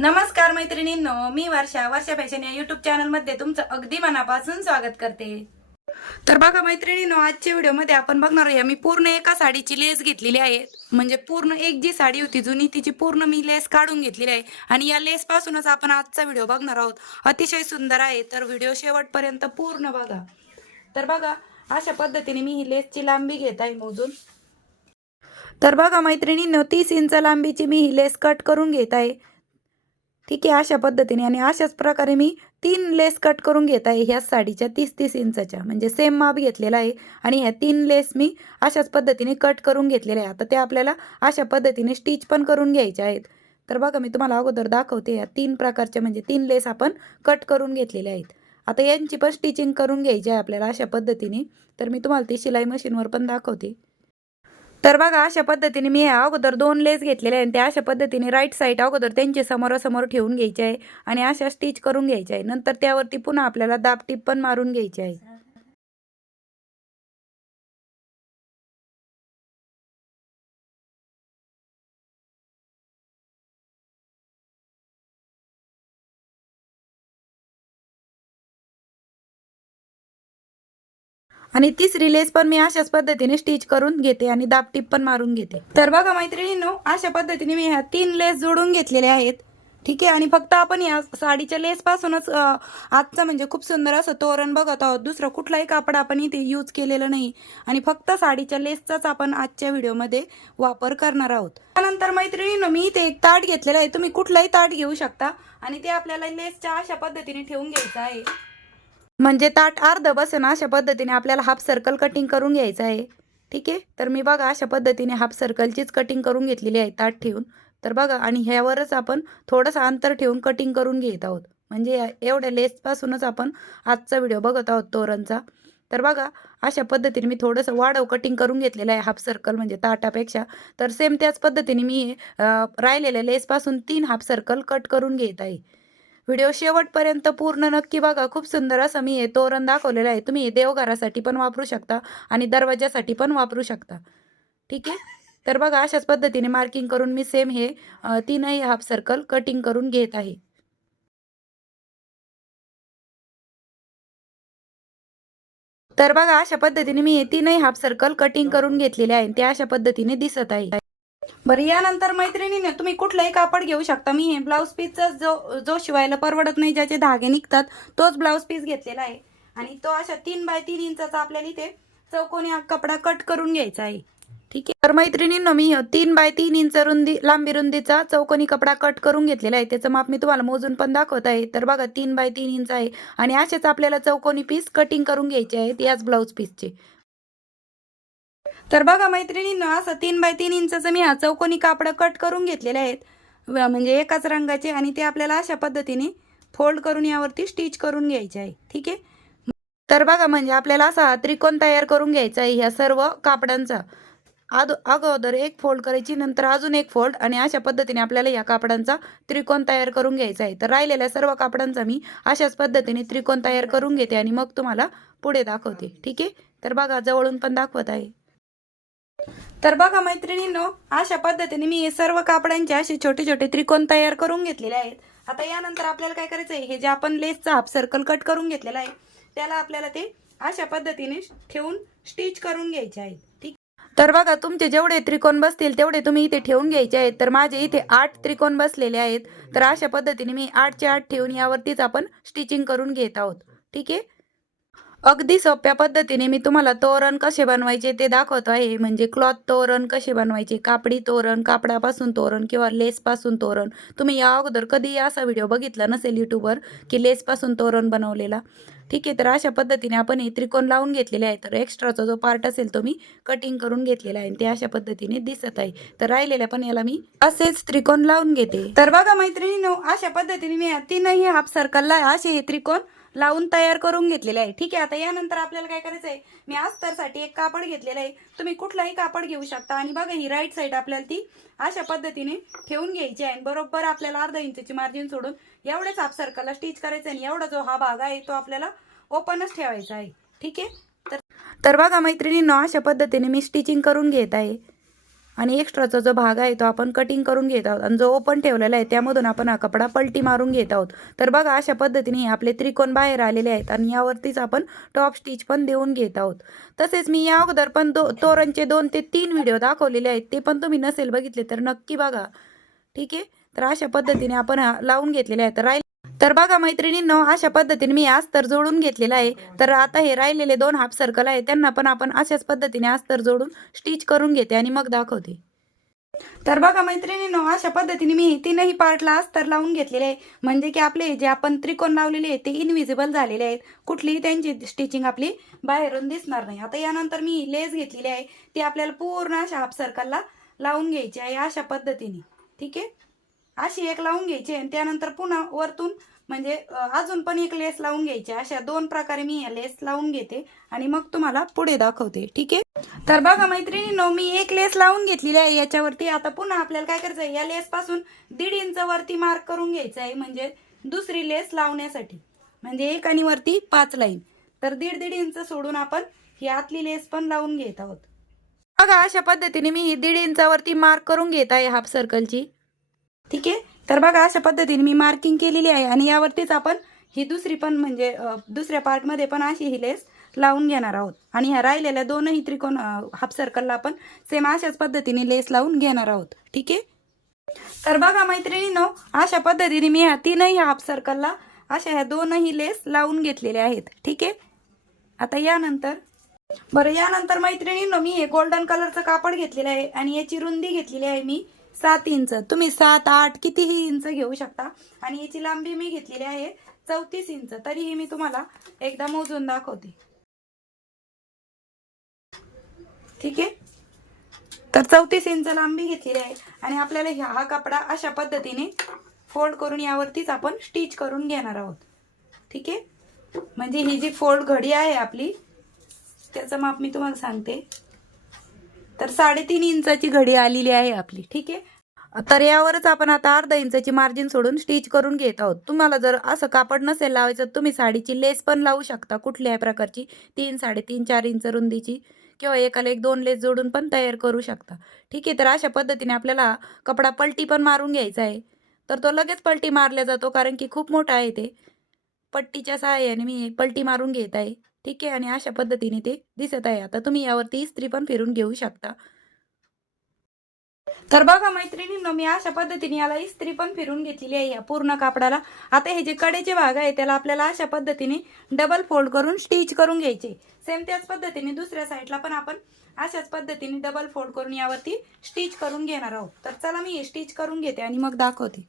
नमस्कार मैत्रिणींनो मी वर्षा. वर्षा फॅशन या युट्यूब चॅनलमध्ये तुमचं अगदी मनापासून स्वागत करते. तर बघा मैत्रिणींनो आजच्या व्हिडिओमध्ये आपण बघणार आहे मी पूर्ण एका साडीची लेस घेतलेली आहे. म्हणजे पूर्ण एक जी साडी होती जुनी तिची पूर्ण मी लेस काढून घेतलेली आहे. आणि या लेस पासूनच आपण आजचा व्हिडिओ बघणार आहोत. अतिशय सुंदर आहे. तर व्हिडिओ शेवटपर्यंत पूर्ण बघा. तर बघा अशा पद्धतीने मी ही लेसची लांबी घेत आहे मोजून. तर बघा मैत्रिणींनो तीस इंच लांबीची मी ही लेस कट करून घेत आहे. ठीक आहे अशा पद्धतीने आणि अशाच प्रकारे मी तीन लेस कट करून घेत आहे ह्या साडीच्या तीस तीस इंचाच्या. म्हणजे सेम माप घेतलेला आहे आणि ह्या तीन लेस मी अशाच पद्धतीने कट करून घेतलेल्या आहे आता ते आपल्याला अशा पद्धतीने स्टिच पण करून घ्यायचे आहेत. तर बघा मी तुम्हाला अगोदर दाखवते या तीन प्रकारच्या म्हणजे तीन लेस आपण कट करून घेतलेल्या आहेत. आता यांची पण स्टिचिंग करून घ्यायची आहे आपल्याला अशा पद्धतीने. तर मी तुम्हाला ती शिलाई मशीनवर पण दाखवते. तर बघा अशा पद्धतीने मी ह्या अगोदर दोन लेस घेतलेले आहे आणि त्या अशा पद्धतीने राईट साईड अगोदर त्यांचे समोरासमोर ठेवून घ्यायचे आहे आणि अशा स्टिच करून घ्यायचे आहे. नंतर त्यावरती पुन्हा आपल्याला दाबटीप पण मारून घ्यायची आहे. आणि तिसरी लेस पण मी अशाच पद्धतीने स्टिच करून घेते आणि दाबटीप पण मारून घेते. तर बघा मैत्रिणींनो अशा पद्धतीने मी ह्या तीन लेस जोडून घेतलेल्या आहेत. ठीक आहे? आणि फक्त आपण या साडीच्या लेस पासूनच आजचं म्हणजे खूप सुंदर असं तोरण बघत आहोत. दुसरं कुठलाही कापड आपण इथे यूज केलेलं नाही. आणि फक्त साडीच्या लेसचाच आपण आजच्या व्हिडिओमध्ये वापर करणार आहोत. त्यानंतर मैत्रिणी मी इथे एक ताट घेतलेलं आहे. तुम्ही कुठलाही ताट घेऊ शकता. आणि ते आपल्याला लेसच्या अशा पद्धतीने ठेवून घ्यायचं आहे. म्हणजे ताट अर्ध बसेन अशा पद्धतीने आपल्याला हाफ सर्कल कटिंग करून घ्यायचं आहे. ठीक आहे? तर मी बघा अशा पद्धतीने हाफ सर्कलचीच कटिंग करून घेतलेली आहे ताट ठेवून. तर बघा आणि ह्यावरच आपण थोडंसं अंतर ठेवून कटिंग करून घेत आहोत. म्हणजे एवढ्या लेसपासूनच आपण आजचा व्हिडिओ बघत आहोत तोरणचा. तर बघा अशा पद्धतीने मी थोडंसं वाढव कटिंग करून घेतलेलं आहे हाफ सर्कल म्हणजे ताटापेक्षा. तर सेम त्याच पद्धतीने मी राहिलेल्या लेसपासून तीन हाफ सर्कल कट करून घेत आहे. व्हिडिओ शेवटपर्यंत पूर्ण नक्की बघा. खूप सुंदर असं मी हे तोरण दाखवलेलं आहे. तुम्ही हे देवघरासाठी पण वापरू शकता आणि दरवाजासाठी पण वापरू शकता. ठीक आहे? तर बघा अशाच पद्धतीने मार्किंग करून मी सेम हे तीनही हाफ सर्कल कटिंग करून घेत आहे. तर बघा अशा पद्धतीने मी हे तीनही हाफ सर्कल कटिंग करून घेतलेले आहे ते अशा पद्धतीने दिसत आहे. बरं यानंतर मैत्रिणीने तुम्ही कुठलंही कापड घेऊ शकता. मी हे ब्लाऊज पीसचा जो जो शिवायला परवडत नाही ज्याचे धागे निघतात तोच ब्लाऊज पीस घेतलेला आहे. आणि तो अशा तीन बाय तीन इंचाचा आपल्याला इथे चौकोनी कपडा कट करून घ्यायचा आहे. ठीक आहे? तर मैत्रिणींनो मी तीन बाय तीन इंच रुंदी लांबी रुंदीचा चौकोनी कपडा कट करून घेतलेला आहे. त्याचं माप मी तुम्हाला मोजून पण दाखवत आहे. तर बघा तीन बाय तीन इंच आहे. आणि असेच आपल्याला चौकोनी पीस कटिंग करून घ्यायचे आहेत याच ब्लाऊज पीसचे तर बघा मैत्रिणींनो असं तीन बाय तीन इंचाचं मी हा चौकोनी कापडं कट करून घेतलेले आहेत. म्हणजे एकाच रंगाचे आणि ते आपल्याला अशा पद्धतीने फोल्ड करून यावरती स्टिच करून घ्यायचे आहे. ठीक आहे? तर बघा म्हणजे आपल्याला असा त्रिकोण तयार करून घ्यायचा आहे ह्या सर्व कापडांचा. आद अगोदर एक फोल्ड करायची नंतर अजून एक फोल्ड आणि अशा पद्धतीने आपल्याला या कापडांचा त्रिकोण तयार करून घ्यायचा आहे. तर राहिलेल्या सर्व कापडांचा मी अशाच पद्धतीने त्रिकोण तयार करून घेते आणि मग तुम्हाला पुढे दाखवते. ठीक आहे? तर बघा जवळून पण दाखवत आहे. तर बघा मैत्रिणींनो अशा पद्धतीने मी सर्व कापडांचे असे छोटे छोटे त्रिकोण तयार करून घेतलेले आहेत. आता यानंतर आपल्याला काय करायचं आहे? हे जे आपण लेसचा हाफ सर्कल कट करून घेतलेला आहे त्याला आपल्याला ते अशा पद्धतीने ठेवून स्टिच करून घ्यायचे आहेत. ठीक तर बघा तुमचे जेवढे त्रिकोण बसतील तेवढे तुम्ही इथे ठेवून घ्यायचे आहेत. तर माझे इथे आठ त्रिकोण बसलेले आहेत. तर अशा पद्धतीने मी आठचे आठ ठेवून यावरतीच आपण स्टिचिंग करून घेत आहोत. ठीक आहे? अगदी सोप्या पद्धतीने मी तुम्हाला तोरण कसे बनवायचे ते दाखवतो आहे. म्हणजे क्लॉथ तोरण कसे बनवायचे कापडी तोरण कापडापासून तोरण किंवा लेसपासून तोरण. तुम्ही या अगोदर कधी असा व्हिडिओ बघितला नसेल यूट्यूबवर की लेसपासून तोरण बनवलेला. ठीक आहे तर अशा पद्धतीने आपण हे त्रिकोण लावून घेतलेले आहे. तर एक्स्ट्राचा जो पार्ट असेल तो मी कटिंग करून घेतलेला आहे. आणि ते अशा पद्धतीने दिसत आहे. तर राहिलेल्या पण याला मी असेच त्रिकोण लावून घेते. तर बघा मैत्रिणी अशा पद्धतीने मी या तीनही हाफ सर्कलला असे हे त्रिकोण लावून तयार करून घेतलेले आहे. ठीक आहे आता यानंतर आपल्याला काय करायचं आहे मी अस्तरसाठी एक कापड घेतलेलं आहे. तुम्ही कुठलाही कापड घेऊ शकता. आणि बघा ही राईट साईड आपल्याला ती अशा पद्धतीने ठेवून घ्यायची आहे. आणि बरोबर आपल्याला अर्धा इंचची मार्जिन सोडून एवढ्याच हाफ सर्कलला स्टिच करायचं आणि एवढा जो हा भाग आहे तो आपल्याला ओपनच ठेवायचा आहे. ठीक आहे? तर बघा मैत्रिणींनो अशा पद्धतीने मी स्टिचिंग करून घेत आहे. आणि एक्स्ट्राचा जो भाग आहे तो आपण कटिंग करून घेत आहोत. आणि जो ओपन ठेवलेला आहे त्यामधून आपण हा कपडा पलटी मारून घेत आहोत. तर बघा अशा पद्धतीने आपले त्रिकोण बाहेर आलेले आहेत आणि यावरतीच आपण टॉप स्टिच पण देऊन घेत आहोत. तसेच मी या अगोदर पण दो तोरणचे दोन ते तीन व्हिडिओ दाखवलेले आहेत ते पण तुम्ही नसेल बघितले तर नक्की बघा. ठीक आहे? तर अशा पद्धतीने आपण हा लावून घेतलेले आहेत. राहील तर बघा मैत्रिणींनो अशा पद्धतीने मी अस्तर जोडून घेतलेला आहे. तर आता हे राहिलेले दोन हाफ सर्कल आहे त्यांना पण आपण अशाच पद्धतीने अस्तर जोडून स्टिच करून घेते आणि मग दाखवते. तर बघा मैत्रिणींनो अशा पद्धतीने मी तीनही पार्टला अस्तर लावून घेतलेले आहे. म्हणजे की आपले जे आपण त्रिकोण लावलेले आहेत ते इनविजिबल झालेले आहेत. कुठलीही त्यांची स्टिचिंग आपली बाहेरून दिसणार नाही. आता यानंतर मी लेस घेतलेली आहे. ती आपल्याला पूर्ण अशा हाफ सर्कलला लावून घ्यायची आहे अशा पद्धतीने. ठीक आहे? अशी एक लावून घ्यायची आणि त्यानंतर पुन्हा वरतून म्हणजे अजून पण एक लेस लावून घ्यायची. अशा दोन प्रकारे मी या लेस लावून घेते आणि मग तुम्हाला पुढे दाखवते. ठीक आहे? तर बघा मैत्रिणीनो मी एक लेस लावून घेतलेली आहे याच्यावरती. आता पुन्हा आपल्याला काय करायचं आहे? या लेस पासून दीड इंच वरती मार्क करून घ्यायचं आहे म्हणजे दुसरी लेस लावण्यासाठी. म्हणजे एक आणि वरती पाच लाईन. तर दीड दीड इंच सोडून आपण ही आतली लेस पण लावून घेत आहोत. बघा अशा पद्धतीने मी ही दीड इंचावरती मार्क करून घेत आहे हाफ सर्कलची. ठीक आहे? तर बघा अशा पद्धतीने मी मार्किंग केलेली आहे आणि यावरतीच आपण ही दुसरी पण म्हणजे दुसऱ्या पार्टमध्ये पण अशी ही लेस लावून घेणार आहोत. आणि ह्या राहिलेल्या दोनही त्रिकोण हाफ सर्कलला आपण सेम अशाच पद्धतीने लेस लावून घेणार आहोत. ठीक आहे? तर बघा मैत्रिणीनो अशा पद्धतीने मी ह्या तीनही हाफ सर्कलला अशा ह्या दोनही लेस लावून घेतलेल्या आहेत. ठीक आहे? आता यानंतर बरं यानंतर मैत्रिणींनो मी हे गोल्डन कलरचं कापड घेतलेलं आहे आणि याची रुंदी घेतलेली आहे मी. सात इंच. तुम्ही सात आठ कितीही इंच घेऊ शकता. आणि याची लांबी मी घेतलेली आहे चौतीस इंच. तरीही मी तुम्हाला एकदा मोजून दाखवते. ठीक आहे? तर चौतीस इंच लांबी घेतलेली आहे. आणि आपल्याला ह्या हा कपडा अशा पद्धतीने फोल्ड करून यावरतीच आपण स्टिच करून घेणार आहोत. ठीक आहे? म्हणजे ही जी फोल्ड घडी आहे आपली त्याचं माप मी तुम्हाला सांगते. तर साडेतीन इंचाची घडी आलेली आहे आपली ठीक आहे? तर यावरच आपण आता अर्धा इंचाची मार्जिन सोडून स्टिच करून घेत आहोत. तुम्हाला जर असं कापड नसेल लावायचं तर तुम्ही साडीची लेस पण लावू शकता कुठल्याही प्रकारची. तीन साडेतीन चार इंच रुंदीची किंवा एकाला एक दोन लेस जोडून पण तयार करू शकता. ठीक आहे? तर अशा पद्धतीने आपल्याला कपडा पलटी पण मारून घ्यायचा आहे. तर तो लगेच पलटी मारला जातो कारण की खूप मोठा आहे ते. पट्टीच्या सहाय्याने मी पलटी मारून घेत आहे. ठीक आहे आणि अशा पद्धतीने ते दिसत आहे. आता तुम्ही यावरती इस्त्री पण फिरून घेऊ शकता. तर बघा मैत्रिणींनो मी अशा पद्धतीने याला इस्त्री पण फिरून घेतलेली आहे या पूर्ण कापडाला. आता हे जे कडेचे भाग आहे त्याला आपल्याला अशा पद्धतीने डबल फोल्ड करून स्टिच करून घ्यायचे. सेम त्याच पद्धतीने दुसऱ्या साईडला पण आपण अशाच पद्धतीने डबल फोल्ड करून यावरती स्टिच करून घेणार आहोत. तर चला मी हे स्टिच करून घेते आणि मग दाखवते.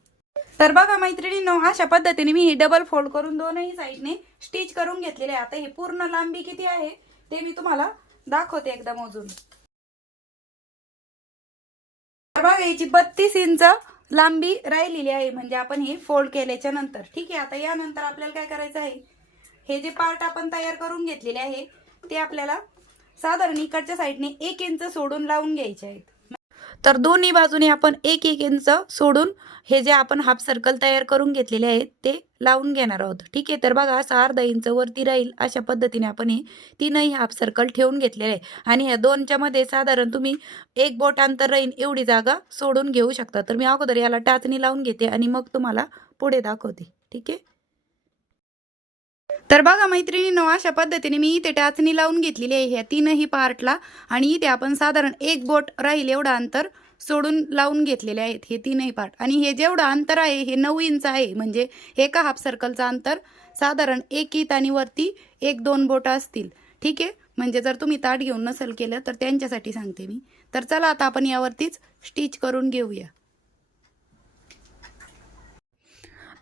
तर बघा मैत्रिणींनो अशा पद्धतीने मी ही डबल फोल्ड करून दोनही साईडने स्टिच करून घेतलेले आता ही पूर्ण लांबी किती आहे ते मी तुम्हाला दाखवते एकदा मोजून. तर बघा याची बत्तीस इंच लांबी राहिलेली आहे म्हणजे आपण हे फोल्ड केल्याच्यानंतर. ठीक आहे आता यानंतर आपल्याला काय करायचं आहे? हे जे पार्ट आपण तयार करून घेतलेले आहे ते आपल्याला साधारण इकडच्या साईडने एक इंच सोडून लावून घ्यायचे आहेत. तर दोन्ही बाजूने आपण एक एक इंच सोडून हे जे आपण हाफ सर्कल तयार करून घेतलेले आहेत ते लावून घेणार आहोत. ठीक आहे? तर बघा असं अर्धा इंच वरती राहील अशा पद्धतीने आपण हे तीनही हाफ सर्कल ठेवून घेतलेले आहे. आणि ह्या दोनच्या मध्ये साधारण तुम्ही एक बोट अंतर राहील एवढी जागा सोडून घेऊ शकता. तर मी अगोदर याला टाचणी लावून घेते आणि मग तुम्हाला पुढे दाखवते. ठीक आहे? तर बघा मैत्रिणींनो अशा पद्धतीने मी इथे टाचणी लावून घेतलेली आहे. ह्या तीनही पार्टला आणि इथे आपण साधारण एक बोट राहील एवढं अंतर सोडून लावून घेतलेले आहेत हे तीनही पार्ट आणि हे जेवढं अंतर आहे हे नऊ इंच आहे म्हणजे एका हाफ सर्कलचं अंतर साधारण एक इत आणि वरती एक दोन बोटं असतील. ठीक आहे? म्हणजे जर तुम्ही ताट घेऊन नसेल केलं तर त्यांच्यासाठी सांगते मी. तर चला आता आपण यावरतीच स्टिच करून घेऊया.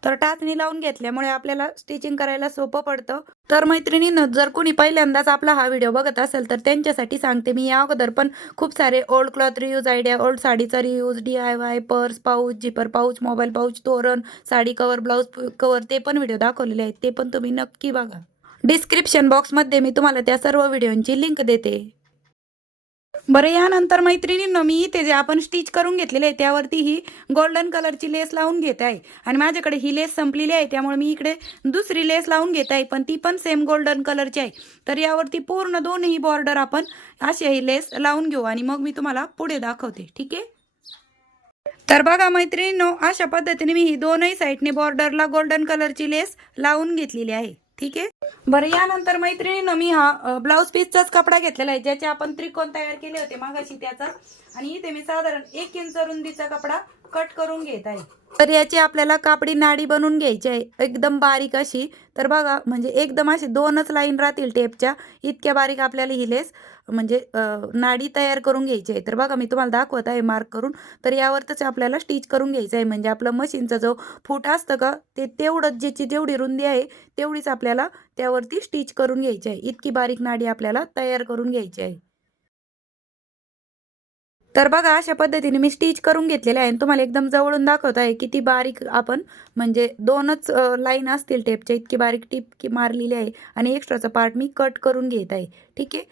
तर टाचणी लावून घेतल्यामुळे आपल्याला स्टिचिंग करायला सोपं पडतं. तर मैत्रिणीनं जर कोणी पहिल्यांदाच आपला हा व्हिडिओ बघत असेल तर त्यांच्यासाठी सांगते मी या अगोदर पण खूप सारे old cloth reuse idea old साडीचा reuse D I Y purse pouch zipper pouch mobile pouch तोरण साडी कवर ब्लाऊज कवर ते पण व्हिडिओ दाखवलेले आहेत. ते पण तुम्ही नक्की बघा. डिस्क्रिप्शन बॉक्समध्ये मी तुम्हाला त्या सर्व व्हिडिओंची लिंक देते. बरं यानंतर मैत्रिणींनो मी इथे जे आपण स्टिच करून घेतलेले आहे त्यावरती ही गोल्डन कलरची लेस लावून घेत आहे. आणि माझ्याकडे ही लेस संपलेली आहे त्यामुळे मी इकडे दुसरी लेस लावून घेत आहे पण ती पण सेम गोल्डन कलरची आहे. तर यावरती पूर्ण दोनही बॉर्डर आपण अशी ही लेस लावून घेऊ आणि मग मी तुम्हाला पुढे दाखवते ठीक आहे? तर बघा मैत्रिणींनो अशा पद्धतीने मी ही दोनही साईडने बॉर्डरला गोल्डन कलरची लेस लावून घेतलेली आहे. ठीक आहे? बरं यानंतर मैत्रिणीनं मी हा ब्लाऊज पीसचाच कपडा घेतलेला आहे ज्याचे आपण त्रिकोण तयार केले होते मागाशी त्याचा. आणि इथे मी साधारण एक इंच रुंदीचा कपडा कट करून घेत आहे. तर याची आपल्याला कापडी नाडी बनवून घ्यायची आहे. एकदम बारीक अशी. तर बघा म्हणजे एकदम अशी दोनच लाईन राहतील टेपच्या. इतक्या बारीक आपल्याला हिलेस म्हणजे नाडी तयार करून घ्यायची आहे. तर बघा मी तुम्हाला दाखवत आहे मार्क करून. तर यावरच आपल्याला स्टिच करून घ्यायचं आहे. म्हणजे आपलं मशीनचा जो फूट असतं का ते तेवढंच ज्याची जेवढी रुंदी आहे तेवढीच आपल्याला त्यावरती स्टिच करून घ्यायची आहे. इतकी बारीक नाडी आपल्याला तयार करून घ्यायची आहे. तर बघा अशा पद्धतीने मी स्टिच करून घेतलेले आहे आणि तुम्हाला एकदम जवळून दाखवत आहे किती बारीक आपण म्हणजे दोनच लाईन असतील टेपच्या इतकी बारीक टिप की मारलेली आहे आणि एक्स्ट्राचा पार्ट मी कट करून घेत आहे. ठीक आहे?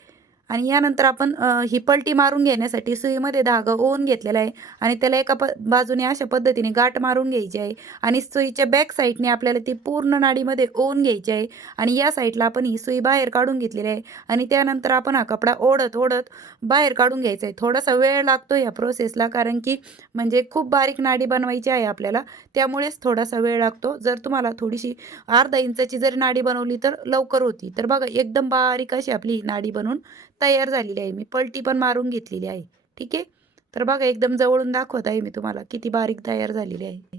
आणि यानंतर आपण ही पलटी मारून घेण्यासाठी सुईमध्ये धागा ओवून घेतलेला आहे आणि त्याला एका प बाजूने अशा पद्धतीने गाठ मारून घ्यायची आहे आणि सुईच्या बॅक साईडने आपल्याला ती पूर्ण नाडीमध्ये ओवून घ्यायची आहे आणि या साईडला आपण ही सुई बाहेर काढून घेतलेली आहे आणि त्यानंतर आपण हा कपडा ओढत ओढत बाहेर काढून घ्यायचा आहे. थोडासा वेळ लागतो या प्रोसेसला कारण की म्हणजे खूप बारीक नाडी बनवायची आहे आपल्याला त्यामुळेच थोडासा वेळ लागतो. जर तुम्हाला थोडीशी अर्धा इंचाची जर नाडी बनवली तर लवकर होती. तर बघा एकदम बारीक अशी आपली नाडी बनवून तयार झालेली आहे. मी पलटी पण मारून घेतलेली आहे. ठीक आहे? तर बघा एकदम जवळून दाखवत आहे मी तुम्हाला किती बारीक तयार झालेली आहे.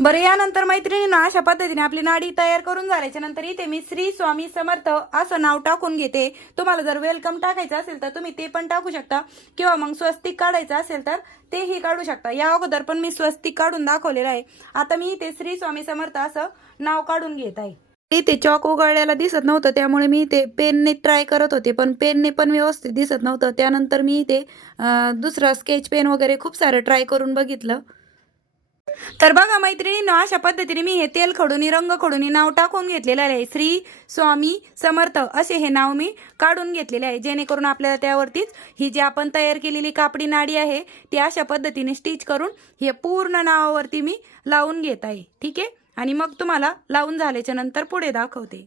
बरं यानंतर मैत्रिणींना अशा पद्धतीने आपली नाडी तयार करून झाल्याच्यानंतर इथे मी श्री स्वामी समर्थ असं नाव टाकून घेते. तुम्हाला जर वेलकम टाकायचं असेल तर तुम्ही ते पण टाकू शकता. किंवा मग स्वस्तिक काढायचं असेल तर तेही काढू शकता. या अगोदर पण मी स्वस्तिक काढून दाखवलेलं आहे. आता मी इथे श्री स्वामी समर्थ असं नाव काढून घेत आहे. इथे चॉक उघडल्याला दिसत नव्हतं. त्यामुळे मी ते पेनने ट्राय करत होते पण पेनने पण व्यवस्थित दिसत नव्हतं. त्यानंतर मी इथे दुसरा दुसरं स्केच पेन वगैरे खूप सारं ट्राय करून बघितलं. तर बघा मैत्रिणींनो अशा पद्धतीने मी हे तेल खडूनी रंग खडूनी नाव टाकून घेतलेलं आहे. श्री स्वामी समर्थ असे हे नाव मी काढून घेतलेले आहे. जेणेकरून आपल्याला त्यावरतीच ही जी आपण तयार केलेली कापडी नाडी आहे ती अशा पद्धतीने स्टिच करून हे पूर्ण नावावरती मी लावून घेत आहे. ठीक आहे? आणि मग तुम्हाला लावून झाल्याच्यानंतर पुढे दाखवते.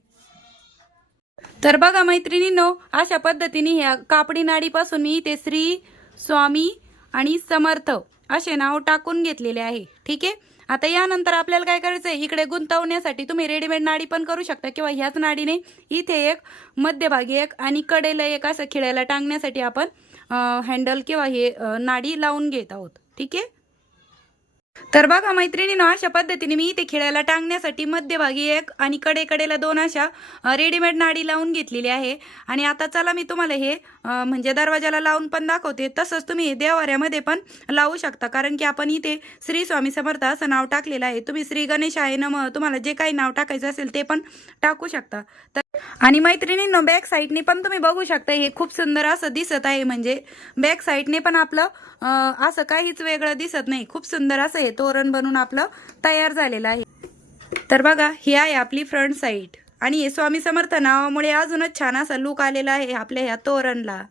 तर बघा मैत्रिणींनो अशा पद्धतीने ह्या कापडी नाडीपासून मी ते श्री स्वामी आणि समर्थ असे नाव टाकून घेतलेले आहे. ठीक आहे? आता यानंतर आपल्याला काय करायचं आहे इकडे गुंतवण्यासाठी तुम्ही रेडीमेड नाडी पण करू शकता किंवा ह्याच नाडीने इथे एक मध्यभागी एक आणि कडेला एक असं खिळ्याला टांगण्यासाठी आपण हँडल किंवा हे नाडी लावून घेत आहोत. ठीक आहे? तर बघा मैत्रिणीनं अशा पद्धतीने मी इथे खेळायला टांगण्यासाठी मध्यभागी एक आणि कडेकडेला दोन अशा रेडीमेड नाडी लावून घेतलेली आहे. आणि आता चला मी तुम्हाला हे म्हणजे दरवाजाला लावून पण दाखवते. तसंच तुम्ही देवाऱ्यामध्ये पण लावू शकता. कारण की आपण इथे श्री स्वामी समर्थ असं नाव टाकलेलं आहे. तुम्ही श्री गणेश आहे नम तुम्हाला जे काही नाव टाकायचं असेल ते पण टाकू शकता. तर आणि मैत्रिणींनो बॅक साईडने पण तुम्ही बघू शकता. हे खूप सुंदर असं दिसत आहे. म्हणजे बॅक साईडने पण आपलं असं काहीच वेगळं दिसत नाही. खूप सुंदर असं हे तोरण बनून आपलं तयार झालेलं आहे. तर बघा ही आहे आपली फ्रंट साईड आणि स्वामी समर्थ नावामुळे अजूनच छान असा लुक आलेला आहे आपल्या ह्या तोरणला.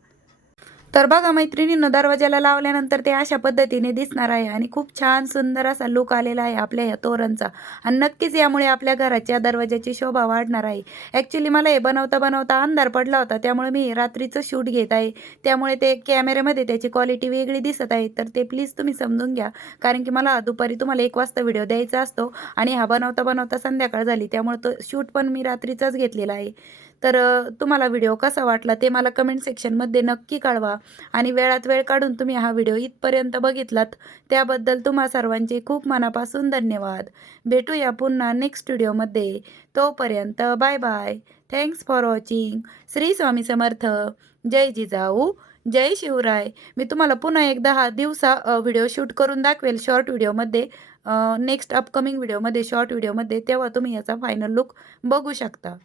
तर बघा मैत्रिणींनो दरवाजाला लावल्यानंतर ते अशा पद्धतीने दिसणार आहे आणि खूप छान सुंदर असा लुक आलेला आहे आपल्या या तोरणचा. आणि नक्कीच यामुळे आपल्या घराच्या दरवाजाची शोभा वाढणार आहे. ॲक्च्युली मला हे बनवता बनवता अंधार पडला होता त्यामुळे मी रात्रीचं शूट घेत आहे. त्यामुळे ते कॅमेऱ्यामध्ये त्याची क्वालिटी वेगळी दिसत आहे. तर ते प्लीज तुम्ही समजून घ्या. कारण की मला दुपारी तुम्हाला एक वाजता व्हिडिओ द्यायचा असतो आणि हा बनवता बनवता संध्याकाळ झाली त्यामुळे तो शूट पण मी रात्रीचाच घेतलेला आहे. तर तुम्हाला व्हिडिओ कसा वाटला ते मला कमेंट सेक्शनमध्ये नक्की कळवा. आणि वेळात वेळ काढून तुम्ही हा व्हिडिओ इथपर्यंत बघितलात त्याबद्दल तुम्हा सर्वांचे खूप मनापासून धन्यवाद. भेटूया पुन्हा नेक्स्ट व्हिडिओमध्ये. तोपर्यंत bye bye. Thanks for watching. Shri Swami Samarth. जय जिजाऊ. जय शिवराय. मी तुम्हाला पुन्हा एकदा हा दिवसा व्हिडिओ शूट करून दाखवेल शॉर्ट व्हिडिओमध्ये नेक्स्ट अपकमिंग व्हिडिओमध्ये शॉर्ट व्हिडिओमध्ये तेव्हा तुम्ही याचा फायनल लुक बघू शकता.